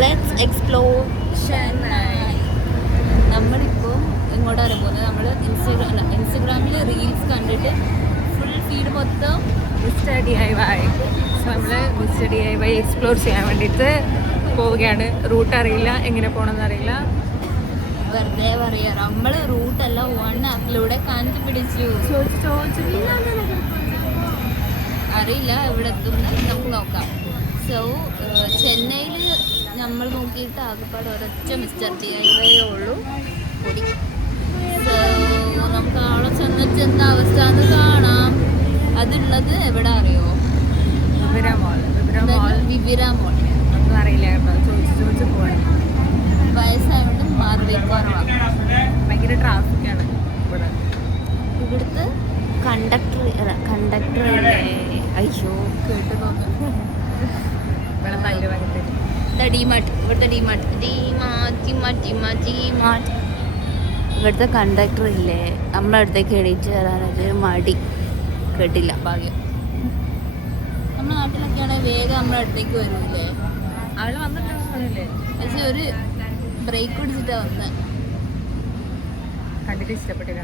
Let's explore Chennai. നമ്മളിപ്പോൾ ഇങ്ങോട്ടാണ് പോകുന്നത്. നമ്മൾ ഇൻസ്റ്റഗ്രാമിൽ റീൽസ് കണ്ടിട്ട് ഫുൾ ഫീഡ് മൊത്തം മിസ്റ്റർ DIY. സോ നമ്മൾ മിസ്റ്റർ DIY എക്സ്പ്ലോർ ചെയ്യാൻ വേണ്ടിയിട്ട് പോവുകയാണ്. റൂട്ട് അറിയില്ല, എങ്ങനെ പോകണമെന്ന് അറിയില്ല. വെറുതെ പറയാം, നമ്മൾ റൂട്ടല്ല വൺ ആപ്പിലൂടെ കണ്ടുപിടിച്ചു. അറിയില്ല എവിടെ എത്തുന്ന നമുക്ക് നോക്കാം. സോ ചെന്നൈയിൽ നമ്മൾ നോക്കിയിട്ട് ആകെപ്പാട് ഒരൊറ്റ മിസ്റ്റർ DIY ഉള്ളൂ കൂടി. സോ നമുക്ക് ആളെ ചെന്നിട്ട് എന്താ അവസ്ഥ എന്ന് കാണാം. അതുള്ളത് എവിടെ അറിയോ? വിവിര മോൾ. ഒന്നും അറിയില്ല കേട്ടോ, ചോദിച്ച് പോകണം. വയസ്സായതുകൊണ്ട് മാറിവേക്കാറാണ്. ഭയങ്കര ട്രാഫിക്കാണ് ഇവിടെ. ഇവിടുത്തെ കണ്ടക്ടർ അയ്യോ കേട്ട് തോന്നുന്നു. ഇവിടെ നല്ല ഭാഗത്ത് ഡിമാർട്ട്. ഇവിടുത്തെ കണ്ടക്ടർ ഇല്ലേ, നമ്മളെ അടുത്തേക്ക് എണീറ്റ് വരാനൊരു മടി. കേട്ടില്ല, ഭാഗ്യം. നമ്മുടെ നാട്ടിലൊക്കെയാണെങ്കിൽ വേഗം നമ്മുടെ അടുത്തേക്ക് വരൂല്ലേ. ആള് വന്നിട്ടുണ്ടല്ലേ, പക്ഷെ ഒരു ബ്രേക്ക് പിടിച്ചിട്ടാ വന്ന്. കണ്ടിട്ട് ഇഷ്ടപ്പെട്ടില്ല.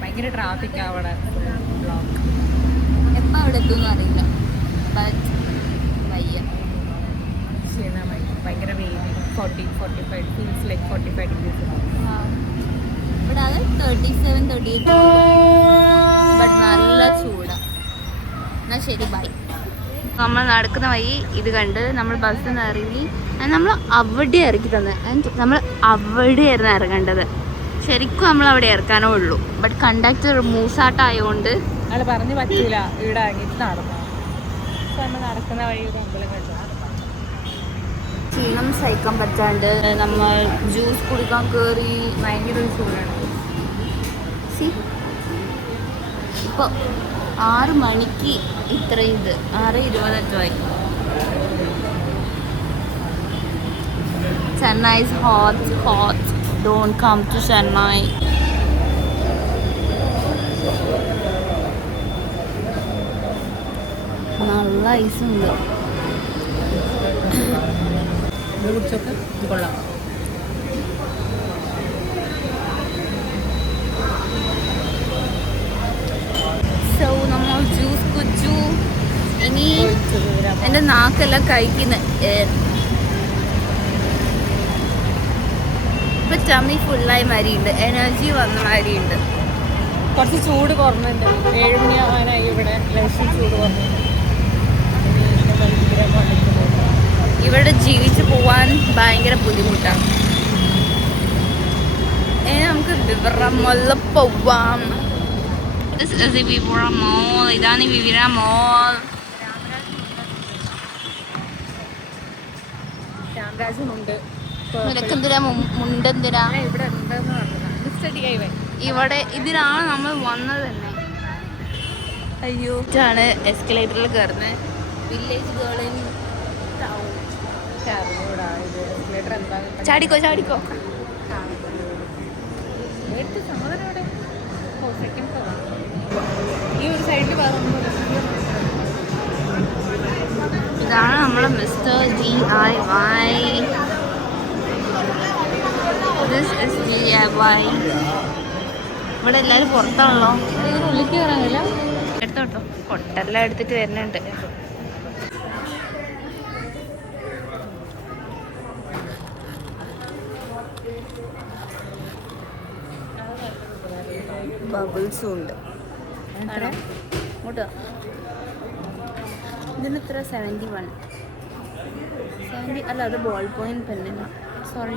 ഭയങ്കര ട്രാഫിക്കാണ് അവിടെ. ബ്ലോക്ക് എപ്പോൾ അവിടെ എത്തുമെന്ന് അറിയില്ല. ബട്ട് വയ്യ, ക്ഷീണമായി. ഭയങ്കര വെയിൽ. 40-45 ഫീൽസ് ലൈക്ക് 45 ഡിഗ്രീസ്. ഇവിടെ അത് 37-38. ബട്ട് നല്ല ചൂടാണ്. എന്നാൽ ശരി, ബൈ. നമ്മൾ നടക്കുന്ന വഴി ഇത് കണ്ട് നമ്മൾ ബസ്സിൽ നിന്ന് ഇറങ്ങി. നമ്മൾ അവിടെ ഇറക്കി തന്നെ. നമ്മൾ അവിടെയായിരുന്നു ഇറങ്ങേണ്ടത്. ശരിക്കും നമ്മൾ അവിടെ ഇറക്കാനേ ഉള്ളൂ. ബട്ട് കണ്ടക്ടർ മൂസാട്ടായതുകൊണ്ട് ആള് പറഞ്ഞു പറ്റൂല, ഇവിടെ ഇറങ്ങിയിട്ട് നടന്നു. നമ്മൾ നടക്കുന്ന വഴി ഒരു അമ്പലം കണ്ടു. ക്ഷീണം സഹിക്കാൻ പറ്റാണ്ട് നമ്മൾ ജ്യൂസ് കുടിക്കാൻ കയറി. ഭയങ്കര ഒരു ചൂടാണ്. ഇപ്പോൾ 6 മണിക്ക് ഇത്ര ഇത് 6:25. Chennai is hot. Don't come to Chennai. നല്ല ഐസുണ്ട്. കുടിച്ചൊക്കെ കൊള്ളാം. സോ നമ്മൾ ജ്യൂസ് കുടിച്ചു. ഇനി എൻ്റെ നാക്കെല്ലാം കഴിക്കുന്ന ഇപ്പം ടമ്മി ഫുള്ളായി മാരിയുണ്ട്. എനർജി വന്ന മാരിയുണ്ട്. കുറച്ച് ചൂട് കുറഞ്ഞിട്ടുണ്ട്. 7 മണിയാവാനായി ഇവിടെ. ലക്ഷ്യം ചൂട് കുറഞ്ഞു. ഇവിടെ ജീവിച്ചു പോവാൻ ഭയങ്കര ബുദ്ധിമുട്ടാണ്. നമുക്ക് വിവിര മോളിൽ പോവാം. വിവിര മോൾ. ഇതാണ് വിവിര മോൾ. രാമരാജനുണ്ട്. നിനക്കെന്തിനാ മുണ്ടെന്തിനാ ഇവിടെ ഉണ്ടെന്ന് പറഞ്ഞതാണ് മിസ്റ്റർ DIY. ഇവിടെ ഇതിനാണ് നമ്മൾ വന്നത് തന്നെ. അയ്യോ, ഇതാണ് എസ്കലേറ്ററിൽ കയറുന്നത്. Village ഗേളിൻ town. ചാടിക്കോ. ഈ ഒരു സൈഡിൽ ഇതാണ് നമ്മളെ mister DIY. This is DIY. ഇവിടെ എല്ലാവരും പുറത്താണല്ലോ. ഉള്ളിലേക്ക് കയറാനില്ല. എടുത്തോട്ടോ, കൊട്ടെല്ലാം എടുത്തിട്ട് വരുന്നുണ്ട്. ബബിൾസും ഉണ്ട്. ഇങ്ങോട്ടോ. ഇതിന് ഇത്ര 71 അല്ല, അത് ബോൾ പോയിന്റ് പെന്നിന്. സോറി,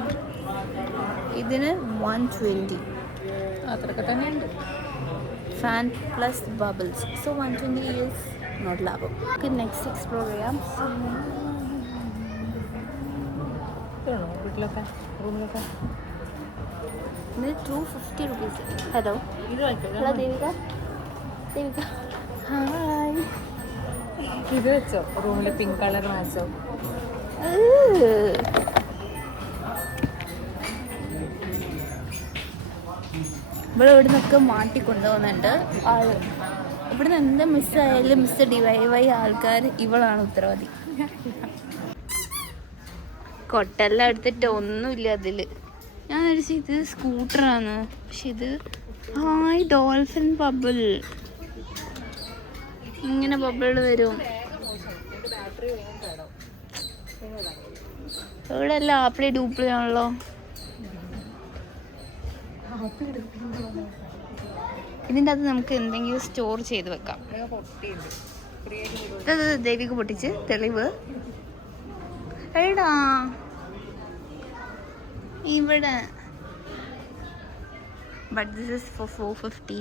ഇതിന് 120. അത്രയൊക്കെ തന്നെയുണ്ട്. Fan plus bubbles. So 120 is not ലാഭം. നമുക്ക് നെക്സ്റ്റ് എക്സ്പ്ലോർ ചെയ്യാം. വീട്ടിലൊക്കെ റൂമിലൊക്കെ ഇത് 250 rupees. ഹലോ ദേവിക. ഹായ്. ഇത് വെച്ചോ, റൂമിൽ പിങ്ക് കളർ മാച്ചോ. ഇവിടെ ഇവിടെ നിന്നൊക്കെ മാറ്റി കൊണ്ടുപോകുന്നുണ്ട് ആള്. ഇവിടെ നിന്ന് എന്താ മിസ്സായാലും മിസ്റ്റർ DIY ആൾക്കാർ ഇവളാണ് ഉത്തരവാദി. കൊട്ടെല്ലാം എടുത്തിട്ട് ഒന്നുമില്ല അതില്. ഞാൻ വിചാരിച്ചു ഇത് സ്കൂട്ടറാണ്, പക്ഷെ ഇത് ഹായ് ഡോൾഫിൻ ബബിൾ. ഇങ്ങനെ ബബിൾ വരും. ഇവിടെ എല്ലാം ആപ്പിളി ഡൂപ്പിളി ആണല്ലോ. ഇതിൻ്റെ അകത്ത് നമുക്ക് എന്തെങ്കിലും സ്റ്റോർ ചെയ്ത് വെക്കാം. ദേവിക പൊട്ടിച്ച് തെളിവ് എടാ ഇവിടെ. But this is for 450.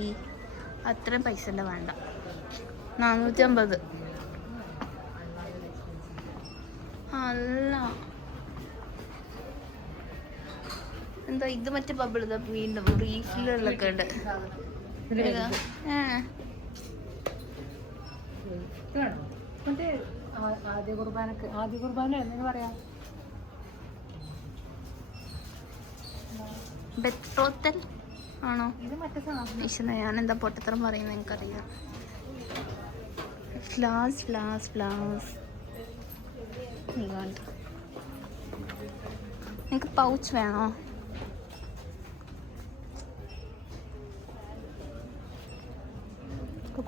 അത്രയും പൈസൻ്റെ വേണ്ട, 450. അല്ല എന്താ ഇത് മറ്റേ ബബിൾ ഇതാ വീണ്ടും റീഫിലൊക്കെ ഉണ്ട്. ആദ്യ കുർബാന എന്ന് പറയാം. ബെത്രോത്തൽ ആണോ? ഇത് മറ്റേ സാധനം. ഞാൻ എന്താ പൊട്ടത്തരം പറയുന്നത് എനിക്കറിയാം. ഫ്ലാസ് ഫ്ലാസ് ഫ്ലാസ്. നിങ്ങൾക്ക് പൗച്ച് വേണോ?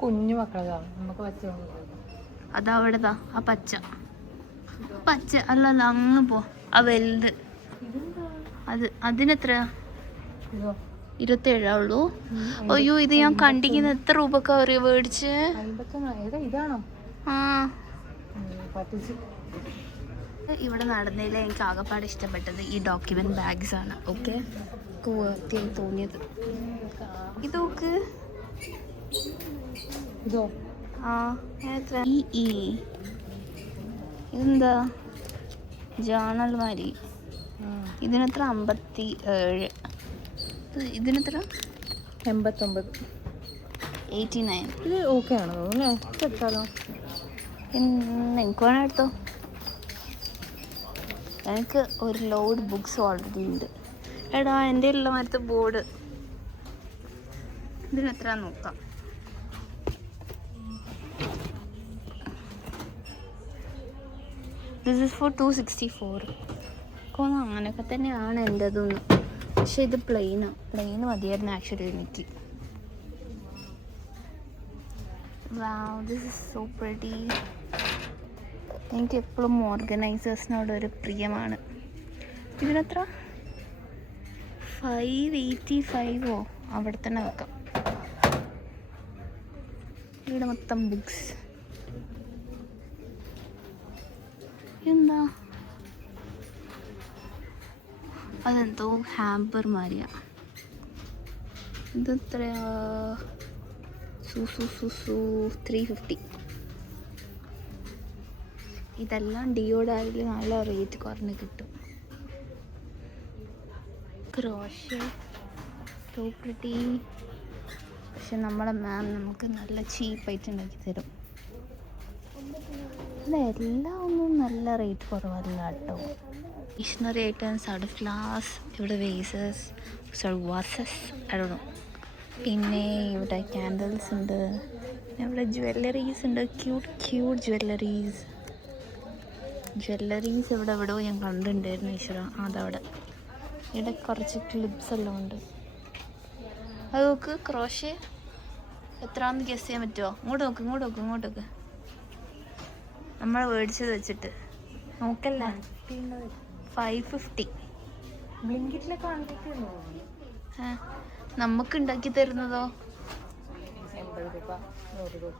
കുഞ്ഞു മക്കളതാ നമുക്ക് പച്ച. അതവിടെതാ ആ പച്ച പച്ച അല്ലല്ല അങ്ങ് പോ. ആ വലുത് അതിനെത്രയാ? 27 ഉള്ളൂ. അയ്യോ ഇത് ഞാൻ കണ്ടിരിക്കുന്ന എത്ര രൂപക്കാ അറിയോ മേടിച്ച്? ഇതാണോ? ആ ഇവിടെ നടന്നതിൽ എനിക്ക് ആകെപ്പാട് ഇഷ്ടപ്പെട്ടത് ഈ ഡോക്യുമെന്റ് ബാഗ്സ് ആണ്. ഓക്കെ, വൃത്തിയായി തോന്നിയത്. ഇത് നോക്ക്. ആ എത്ര? ഇതെന്താ ജേണൽ മാതിരി. ഇതിനെത്ര? 57. ഇതിനെത്ര? 89. 89. ഇത് ഓക്കെ ആണോ? എടുത്താലോ? എനിക്ക് വേണം എടുത്തോ. എനിക്ക് ഒരു ലോഡ് ബുക്സ് ഓൾറെഡി ഉണ്ട്. എടാ എൻ്റെ ഉള്ള മരത്തെ ബോർഡ് ഇതിനെത്ര നോക്കാം. This is for 264. അങ്ങനെയൊക്കെ തന്നെയാണ് എൻ്റെതൊന്നും. പക്ഷെ ഇത് പ്ലെയിൻ മതിയായിരുന്നു ആക്ച്വലി എനിക്ക്. വാവ്, ദിസ് ഇസ് സോ പ്രിറ്റി. എനിക്ക് എപ്പോഴും ഓർഗനൈസേഴ്സിനോട് ഒരു പ്രിയമാണ്. ഇതിനെത്ര? 585. അവിടെ തന്നെ വെക്കാം. ഇവിടെ മൊത്തം ബുക്സ്. എന്താ അതെന്തോ ഹാമ്പർ മാരിയാ. ഇതെത്രയാ? 350. ഇതെല്ലാം ഡിയോഡായിൽ നല്ല റേറ്റ് കുറഞ്ഞ് കിട്ടും. Crochet so pretty. പക്ഷെ നമ്മളെ മാം നമുക്ക് നല്ല ചീപ്പായിട്ട് ഉണ്ടാക്കി തരും. എല്ലാം ഒന്നും നല്ല റേറ്റ് കുറവല്ല കേട്ടോ. സ്റ്റേഷനറി ഐറ്റംസ് അവിടെ ഫ്ലാസ്, ഇവിടെ വേസസ്, വാസസ് അടണോ. പിന്നെ ഇവിടെ ക്യാൻഡിൽസ് ഉണ്ട്. ഇവിടെ ജ്വല്ലറീസ് ഉണ്ട്. ക്യൂട്ട് ജ്വല്ലറീസ് ഇവിടെ എവിടെയോ ഞാൻ കണ്ടിട്ടുണ്ടായിരുന്നു ഈശ്വര. അതവിടെ ഇവിടെ കുറച്ച് ക്ലിപ്സ് എല്ലാം ഉണ്ട്. അത് നോക്ക്. ക്രോഷേ എത്രയാണെന്ന് ഗസ് ചെയ്യാൻ പറ്റുമോ? ഇങ്ങോട്ട് നോക്ക്. നമ്മൾ മേടിച്ചത് വെച്ചിട്ട് നോക്കല്ലേ. 550. നമുക്ക് ഉണ്ടാക്കി തരുന്നതോ 80 രൂപ 100 രൂപ.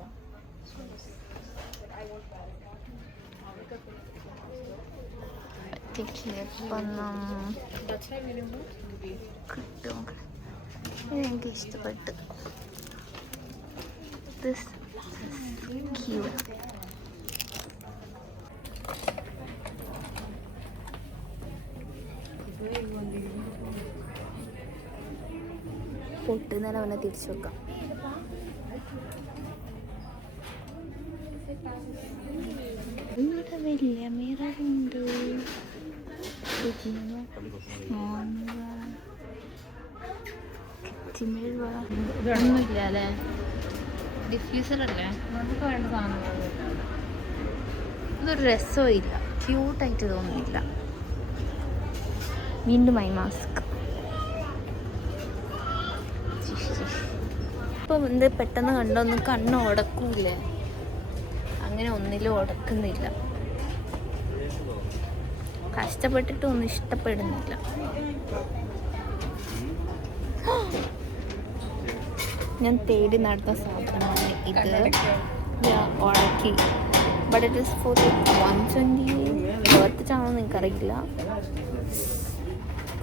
കിട്ടും. എനിക്ക് ഇഷ്ടപ്പെട്ടു. This cute. പൊട്ടുന്നേരം അവനെ തിരിച്ചു വെക്കാം. ഇവിടെ വലിയ മിററുണ്ട്. ഒന്നുമില്ല അല്ലേ? ഡിഫ്യൂസർ അല്ലേ? നമുക്ക് വേണ്ട സാധനങ്ങൾ. ഇതൊരു രസവും ഇല്ല, ക്യൂട്ടായിട്ട് തോന്നുന്നില്ല. വീണ്ടും ഐ മാസ്ക്. ഇപ്പം എന്ത് പെട്ടെന്ന് കണ്ടൊന്നും കണ്ണ് ഉടക്കൂലേ? അങ്ങനെ ഒന്നിലും ഉടക്കുന്നില്ല. കഷ്ടപ്പെട്ടിട്ടൊന്നും ഇഷ്ടപ്പെടുന്നില്ല. ഞാൻ തേടി നടന്ന സാധനമാണ് ഇത്. ഉണക്കി. But it is for 120. വർത്തിട്ടാണോ എന്ന് എനിക്കറിയില്ല.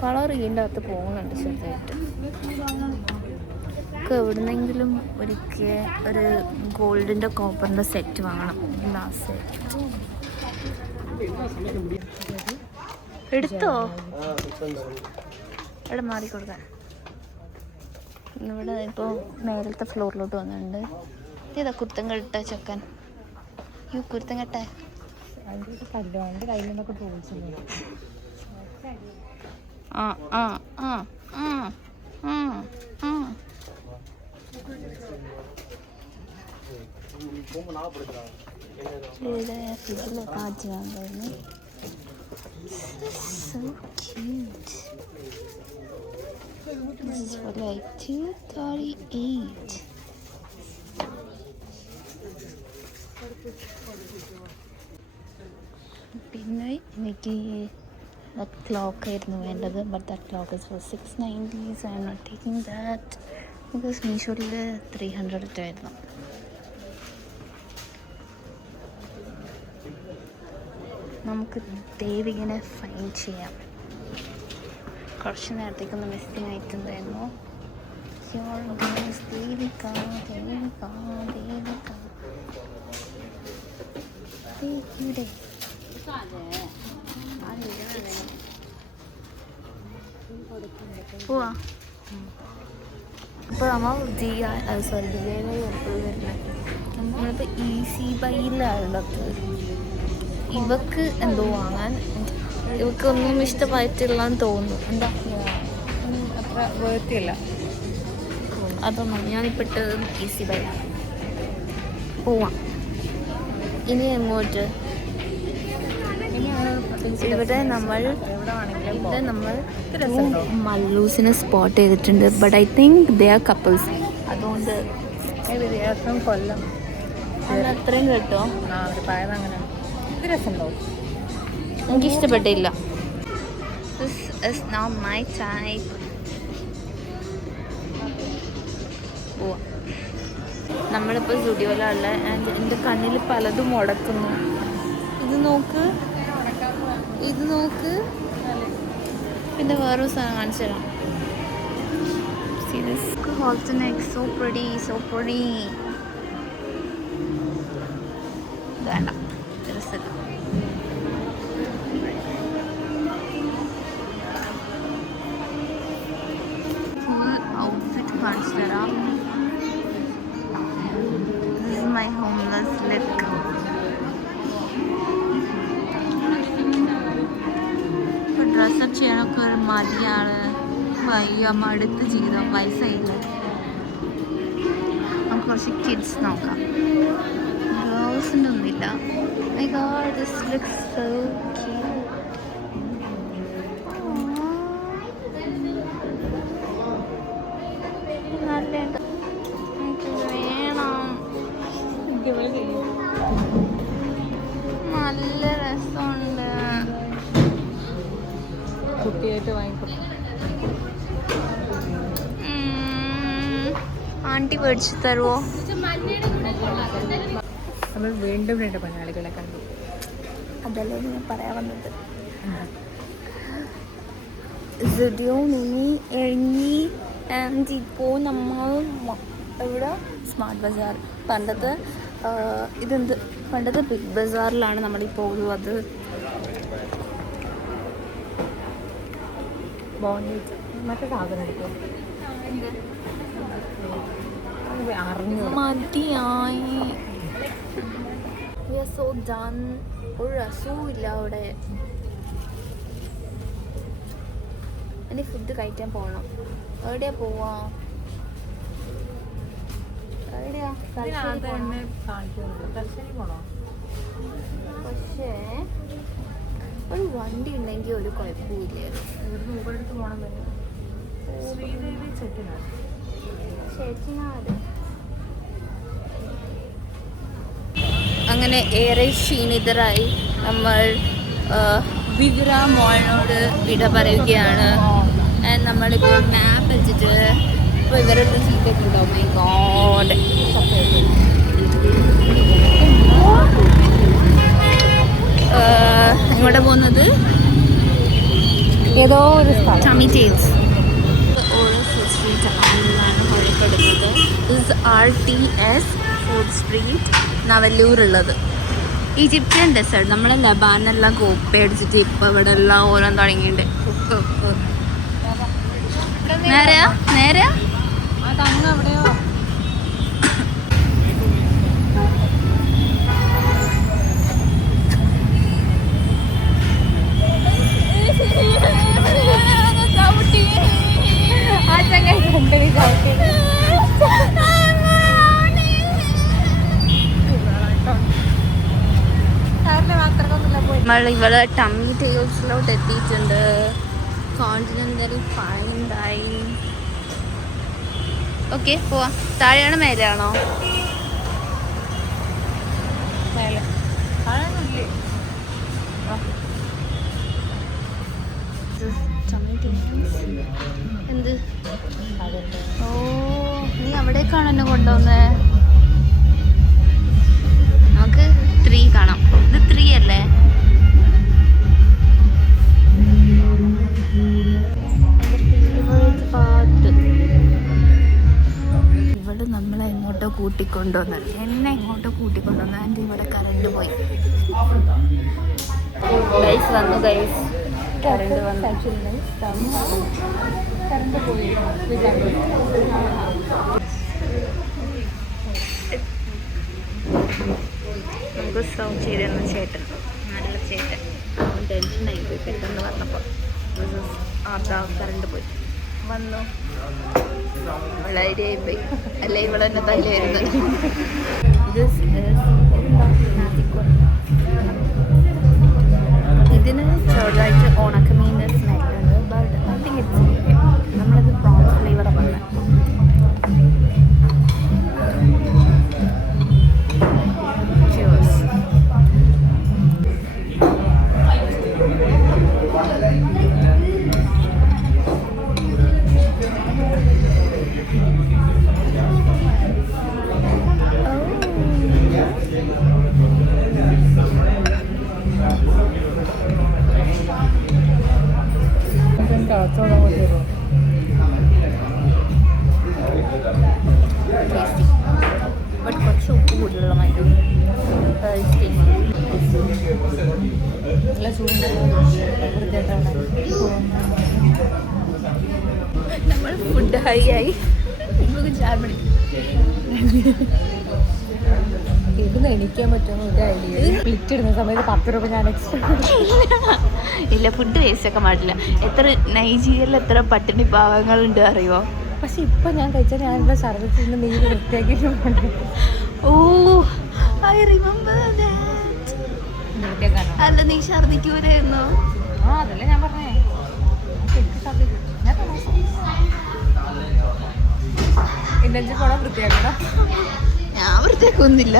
കളർ ഇതിൻ്റെ അകത്ത് പോകുന്നുണ്ട് ചെറുതായിട്ട്. എവിടുന്നെങ്കിലും ഒരിക്കൽ ഒരു ഗോൾഡിൻ്റെ കോപ്പറിൻ്റെ സെറ്റ് വാങ്ങണം. ഗ്ലാസ് എടുത്തോ? ഇവിടെ മാറിക്കൊടുക്കാൻ. ഇവിടെ ഇപ്പോൾ മേലത്തെ ഫ്ലോറിലോട്ട് വന്നിട്ടുണ്ട്. ഇതാ കുർത്തം കെട്ട ചെക്കൻ. കുർത്തം കെട്ട ആ ആ ആ ആ ആ ആ ഫ്രിഡ്ജിലെ കാറ്റ് കാണുന്നു. So cute. This is for like $238. പിന്നെ എനിക്ക് ക്ലോക്ക് ആയിരുന്നു വേണ്ടത്. But that clock is for $690. So I'm not taking that because മീഷോയിൽ 300 ആയിരുന്നു. നമുക്ക് ദേവികനെ ഫൈൻ ചെയ്യാം. കുറച്ച് നേരത്തേക്കൊന്ന് മിസ്സിങ് ആയിട്ടുണ്ടായിരുന്നു. ദേവിക ദേവിക ദേവിക ദേവിയുടെ പോവാ. അപ്പോൾ നമ്മൾ ദിയയിൽ എപ്പോഴും വരുന്നത് നമ്മളിപ്പോൾ ഈസി ബൈയിലുള്ളത്. ഇവക്ക് എന്തോ വാങ്ങാൻ, ഇവക്കൊന്നും ഇഷ്ടമായിട്ടില്ലാന്ന് തോന്നുന്നു. എന്താ അത്ര വേർത്തില്ല അതൊന്നും. ഞാനിപ്പോൾ ഇട്ടത് ഈസി ബൈ. പോവാം ഇനി എങ്ങോട്ട്? ഇവിടെ നമ്മൾ മല്ലൂസിനെ സ്പോട്ട് ചെയ്തിട്ടുണ്ട്. But I think they are couples. അതുകൊണ്ട് കൊല്ലം അത് അത്രയും കേട്ടോ. അങ്ങനെ ഇത് രസമുണ്ടാവും. എനിക്കിഷ്ടപ്പെട്ടില്ല. This is not my type. പോവാം. നമ്മളിപ്പോൾ സ്റ്റുഡിയോയിലുള്ള എൻ്റെ കണ്ണിൽ പലതും മുടക്കുന്നു. ഇത് നോക്ക്, ഇത് നോക്ക്. പിന്നെ വേറൊരു സാധനം കാണിച്ചു തരാം. See this halter neck, so pretty, so pretty. വേണ്ട, രസമില്ല. ഫുൾ ഔട്ട്ഫിറ്റ് കാണിച്ചു തരാം. This is my homeless look. ഇപ്പോൾ ഡ്രസ്സപ്പ് ചെയ്യാനൊക്കെ ഒരു മടിയാണ്. വയ്യ, മടുത്ത് ജീവിതം, വയസ്സായില്ല. നമുക്ക് കുറച്ച് കിഡ്സ് നോക്കാം. ഗേൾസിൻ്റെ ഒന്നുമില്ല. My God, this looks so cute. നല്ലുണ്ട്. എനിക്ക് വേണം. നല്ല രസമുണ്ട്. കുട്ടിയായിട്ട് വാങ്ങിക്കൊടുക്കും. ആൻറ്റി മേടിച്ചു തരുമോ? നമ്മൾ വീണ്ടും രണ്ട് പങ്കാളികളെ കണ്ടു. അതല്ലേ ഞാൻ പറയാൻ വന്നത്. സ്റ്റുഡിയോ നീ എഴുതി. ഇപ്പോൾ നമ്മൾ ഇവിടെ സ്മാർട്ട് ബസാർ, പണ്ടത്തെ ബിഗ് ബസാറിലാണ് നമ്മളിപ്പോൾ ഉള്ളത്. മറ്റേ സാധനം എടുക്കും. മതിയായി. We are so done. ഒരു രസവും ഇല്ല അവിടെ. ഇനി ഫുഡ് കഴിക്കാൻ പോകണം. എവിടെയാ പോവാ? എവിടെയാ? പക്ഷേ ഒരു വണ്ടി ഉണ്ടെങ്കിൽ ഒരു കുഴപ്പമില്ലായിരുന്നു. ഇവിടുന്ന് ഊബർ എടുത്ത് പോകണം തന്നെ. ശ്രീദേവി ചെട്ടിനാട്. അങ്ങനെ ഏറെ ക്ഷീണിതരായി നമ്മൾ വിവര മോളിനോട് വിട പറയുകയാണ്. നമ്മളിപ്പോൾ മാപ്പ് വെച്ചിട്ട് ഇപ്പോൾ ഇവരുടെ സീറ്റൊക്കെ ഉണ്ടോ? മൈ ഗോഡ്, എങ്ങോട്ടാ പോകുന്നത്? ഏതോ ഒരു സ്ഥലം. Tummy tales. ഓരോ ഫുഡ് സ്ട്രീറ്റ് ആണെന്നാണ് പറയപ്പെടുന്നത്. ഇസ് RTS ഫുഡ് സ്ട്രീറ്റ് നവല്ലൂരുള്ളത്. Egyptian dessert. നമ്മളെ ലബാനെല്ലാം കോപ്പി അടിച്ചിട്ട് ഇപ്പം ഇവിടെ എല്ലാം ഓരോന്ന് തുടങ്ങിയിട്ടുണ്ട്. നേരെയാ നേരെയാ അതങ്ങ് അവിടെയോ. ആ ചങ്ങായി കമ്പനി നമ്മൾ ഇവിടെ ടമ്മി ടേൽസിലോട്ട് എത്തിയിട്ടുണ്ട്. Continental fine dine. ഓക്കെ, പോവാം. താഴെയാണോ മേലെയാണോ? എന്ത്? ഓ, നീ അവിടേക്കാണ് എന്നെ കൊണ്ടുവന്നേ. നമുക്ക് 3 കാണാം. ഇത് 3 അല്ലേ? ഇവിടെ നമ്മളെ എങ്ങോട്ടോ കൂട്ടിക്കൊണ്ടുവന്നത്. എന്നെ എങ്ങോട്ടോ കൂട്ടിക്കൊണ്ടുവന്നത്. എൻ്റെ ഇവിടെ കറണ്ട് പോയി. ഗൈസ് വന്നു. ഗൈസ് കറണ്ട് വന്നു. കറണ്ട് പോയി. നമുക്ക് സൗണ്ട് ചെയ്തിരുന്ന ചേട്ടൻ, നല്ല ചേട്ടൻ. അവൻ ടെൻഷനായി പോയി പെട്ടെന്ന് പറഞ്ഞപ്പോൾ. അതാ കറണ്ട് പോയി. വന്നു വളരെ പോയി. അല്ലേ ഇവിടെ തന്നെ തല്ലായിരുന്നു. ഇതിന് ചെറുതായിട്ട് ഉണക്കമീൻ്റെ സ്മെല്ലുണ്ട്. ബട്ട് ഐ തിങ്ക് ഇറ്റ്സ് നമ്മളത് പ്രോൺ ഫ്ലേവർ പറഞ്ഞത്. ബട്ട് കുറച്ച് ഉപ്പ് കൂടുതലുള്ള മതി. നമ്മൾ ഫുഡ് ഹൈ ആയി. നമുക്ക് ചായ പിടിക്കും. ഇരുന്ന് എണീക്കാൻ പറ്റുന്ന ഒരു ഐഡിയ. സ്പ്ലിറ്റ് ഇടുന്ന സമയത്ത് 10 രൂപ ഞാൻ എക്സ്ട്രാ. ഇല്ല, ഫുഡ് വേസ്റ്റ് ഒക്കെ പാടില്ല. എത്ര നൈജീരിയയിൽ എത്ര പട്ടിണി പാവങ്ങളുണ്ട് അറിയോ? പക്ഷെ ഇപ്പൊ ഞാൻ കഴിച്ചാൽ ഞാനിവിടെ സർവീസിൽ നിന്ന് നീര് വൃത്തിയാക്കിയിട്ടുണ്ട്. ഓ, ഐ റിമെമ്പർ ദാറ്റ്. അല്ല, നീ ഛർദിക്കൂലായിരുന്നോ? ആ, അതല്ലേ ഞാൻ പറഞ്ഞേ. ഇന്നഞ്ച് പോണം വൃത്തിയാക്കണം. ഞാൻ വൃത്തിയാക്കൊന്നുമില്ല.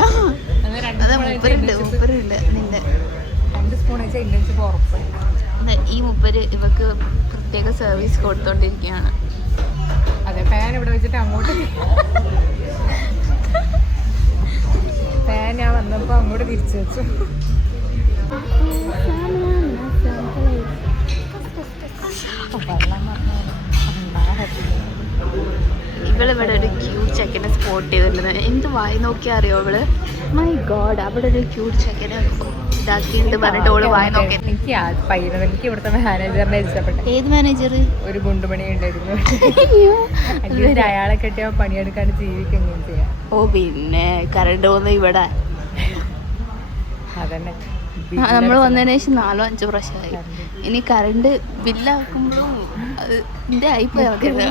അതാ മുപ്പരുണ്ട് നിന്റെ 2 സ്പൂൺ വെച്ചാൽ ഇന്നഞ്ച് ഉറപ്പ്. ഈ മുപ്പര് ഇവക്ക് പ്രത്യേക സർവീസ് കൊടുത്തോണ്ടിരിക്കുകയാണ്. അതെ, ഫാൻ ഇവിടെ വെച്ചിട്ട് അങ്ങോട്ട് ഫാൻ ഞാൻ വന്നപ്പോൾ അങ്ങോട്ട് തിരിച്ചു വെച്ചു. ഇവളിവിടെ ഒരു ക്യൂട്ട് ചെക്കനെ സ്പോട്ട് ചെയ്തിട്ടുണ്ട്. എന്ത് വായി നോക്കിയാ അറിയോ ഇവള്? മൈ ഗോഡ്, അവിടെ ഒരു ക്യൂട്ട് ചെക്കനെ ഇതാക്കിയിട്ട് പറഞ്ഞിട്ട് ഓള് വായി നോക്കി. എനിക്ക് ഇവിടുത്തെ മാനേജറിനെ ഇഷ്ടപ്പെട്ടു. ഏത് മാനേജർ? ഒരു ഗുണ്ടുമണി ഉണ്ടായിരുന്നു. അയാളെ കെട്ടിയ പണിയെടുക്കാണ്ട് ജീവിക്കുകയും ചെയ്യാം. ഓ, പിന്നെ കറണ്ട് പോകുന്ന ഇവിടെ അതന്നെ. നമ്മൾ വന്നതിന് ശേഷം 4-5 പ്രാവശ്യമായി. ഇനി കറണ്ട് ബില്ലാക്കുമ്പോഴും അത് എന്റെ ആയിപ്പോയി. നമുക്കത്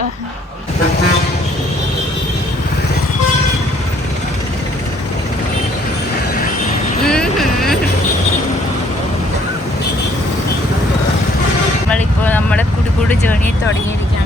കോഴിക്കോട് ജേണി തുടങ്ങിയിരിക്കുകയാണ്.